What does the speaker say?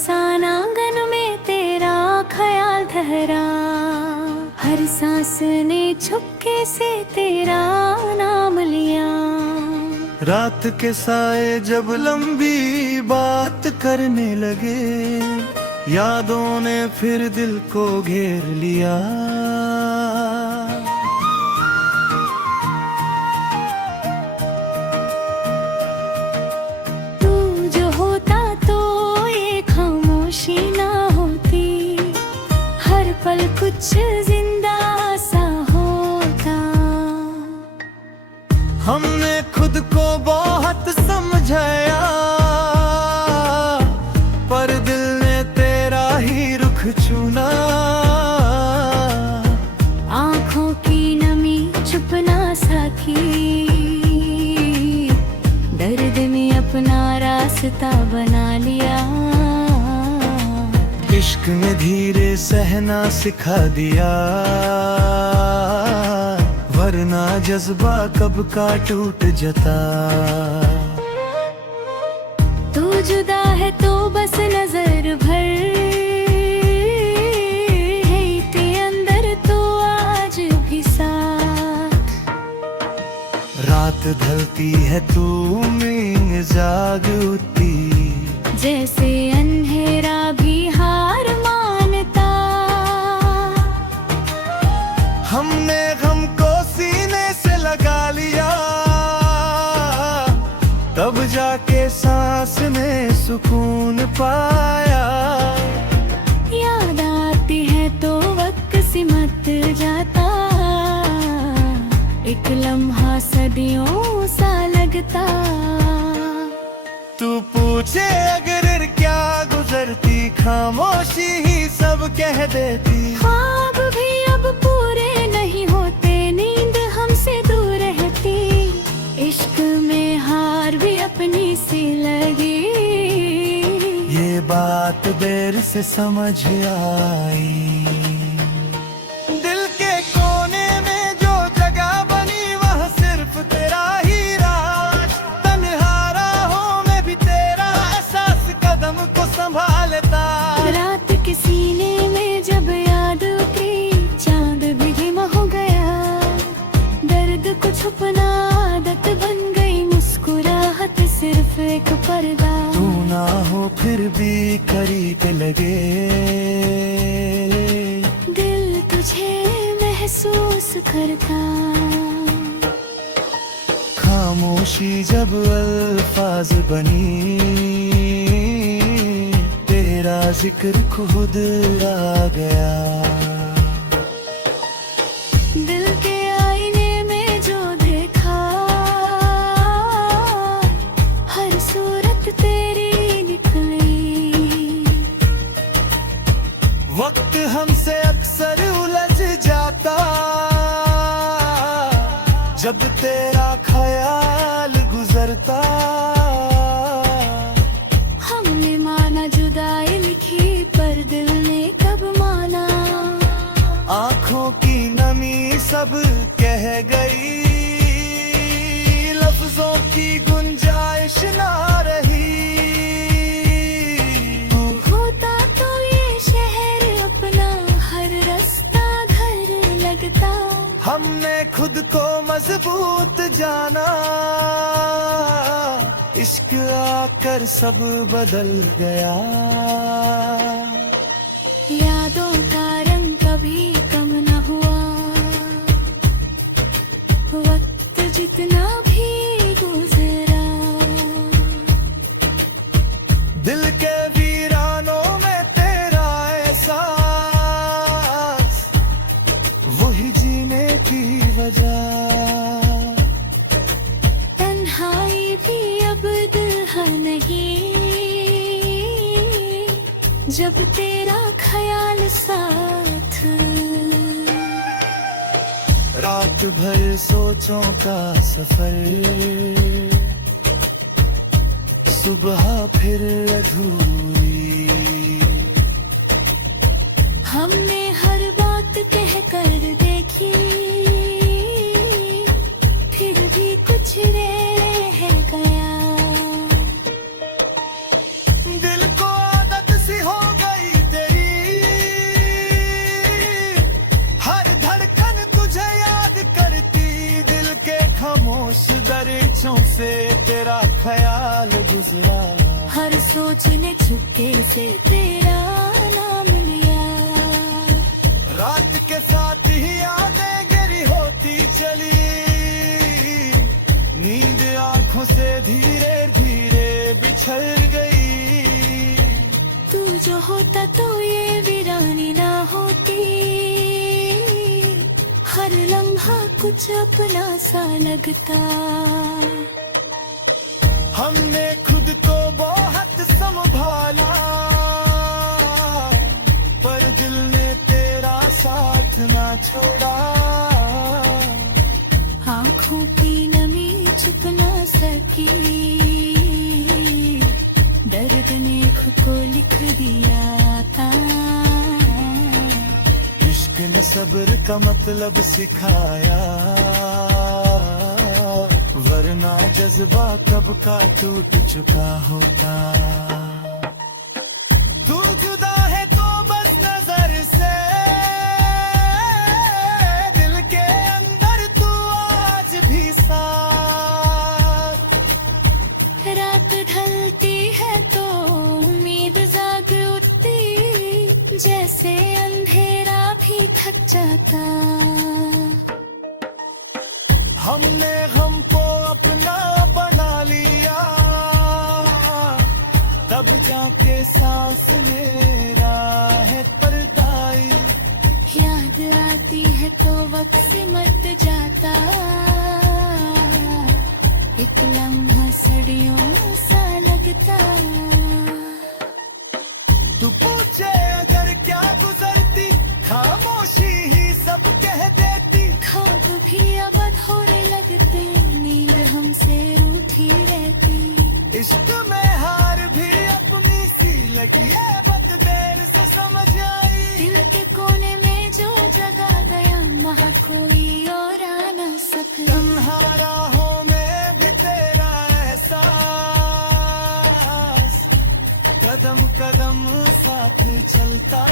सुनसान आंगन में तेरा ख्याल ठहरा, हर सांस ने चुपके से तेरा नाम लिया। रात के साए जब लंबी बात करने लगे, यादों ने फिर दिल को घेर लिया। तू जो होता तो ये खामोशी ना होती, हर पल कुछ जिंदा सा होता। हमने खुद को बहुत समझाया, पर दिल ने तेरा ही रुख चुना। आँखों की नमी चुप ना सकी, दर्द में अपना रास्ता बना लिया। इश्क में धीरे सहना सिखा दिया, वरना जज्बा कब का टूट जाता। तू जुदा है तो बस नजर भर है, ते अंदर तो आज भी साथ। रात ढलती है तू में जाग उठती, जैसे अंधेरा भी हार मानता। हमने गम को सीने से लगा लिया, तब जाके सांस में सुकून पाया। याद आती है तो वक्त सिमट जाता, एक लम्हा सदियों सा लगता। तू पूछे अगर क्या गुजरती, खामोशी ही सब कह देती। ख्वाब भी अब पूरे नहीं होते, नींद हमसे दूर रहती। इश्क में हार भी अपनी सी लगी, ये बात देर से समझ आई। दिल के कोने में जो जगह बनी, वह सिर्फ तेरा ही राज। तन्हा राहों में भी तेरा एहसास कदम को संभालता। रात के सीने में जब याद उतरी, चांद भी धीमा हो गया। दर्द को छुपना आदत बन गई, मुस्कुराहट सिर्फ एक पर्दा। तू ना हो फिर भी करीब लगे, दिल तुझे महसूस करता। खामोशी जब अल्फाज बनी, तेरा जिक्र खुद आ गया। दिल के आईने में जो देखा, हर सूरत तेरी निकली। वक्त हमसे अक्सर उलझ जाता, जब तेरा ख्याल गुजरता। हमने माना जुदाई लिखी, पर दिल ने कब माना। आँखों की नमी सब कह गई, लफ्जों की गुंजाइश ना रही। तू होता तो ये शहर अपना, हर रास्ता घर लगता। हमने खुद को मजबूत जाना, इश्क आकर सब बदल गया। यादों का रंग कभी कम न हुआ, वक्त जितना भी गुजरा। दिल के वीरानों में तेरा एहसास, वही जीने की वजह। तन्हाई भी अब दुल्हा नहीं, जब तेरा ख्याल साथ। रात भर सोचों का सफर, सुबह फिर अधूरी। हमने हर बात कह कर देखी, फिर भी कुछ रह गया। दिल को आदत सी साल गुजरा, हर सोच ने चुपके से तेरा नाम लिया। रात के साथ ही यादें गहरी होती चली, नींद आंखों से धीरे धीरे बिछड़ गई। तू जो होता तो ये वीरानी ना होती, हर लम्हा कुछ अपना सा लगता। हमने खुद को बहुत संभाला, पर दिल ने तेरा साथ ना छोड़ा। आँखों की नमी छुप ना सकी, दर्द ने खुद को लिख दिया था। इश्क ने सब्र का मतलब सिखाया, वरना जज्बा कब का टूट चुका होता। तू जुदा है तो बस नजर से, दिल के अंदर तू आज भी साथ। रात ढलती है तो उम्मीद जाग उठती, जैसे अंधेरा भी थक जाता। हमने हमको अपना बना लिया, तब जाके सांस मेरा है परदाई। याद आती है तो वक्त से मत जाता, एक लम्हा सदियों सा लगता। तू पूछे अगर क्या गुजरती, खामोशी ही सब कह देती। ख्वाब भी अब थोड़े लगते, नींद हमसे रूठी रहती। इश्क में हार भी अपनी सी लगी है, बद देर से समझ आई। दिल के कोने में जो जगह गया, वहाँ कोई और आ न सकता। तन्हा राहों में भी तेरा एहसास, कदम कदम साथ चलता।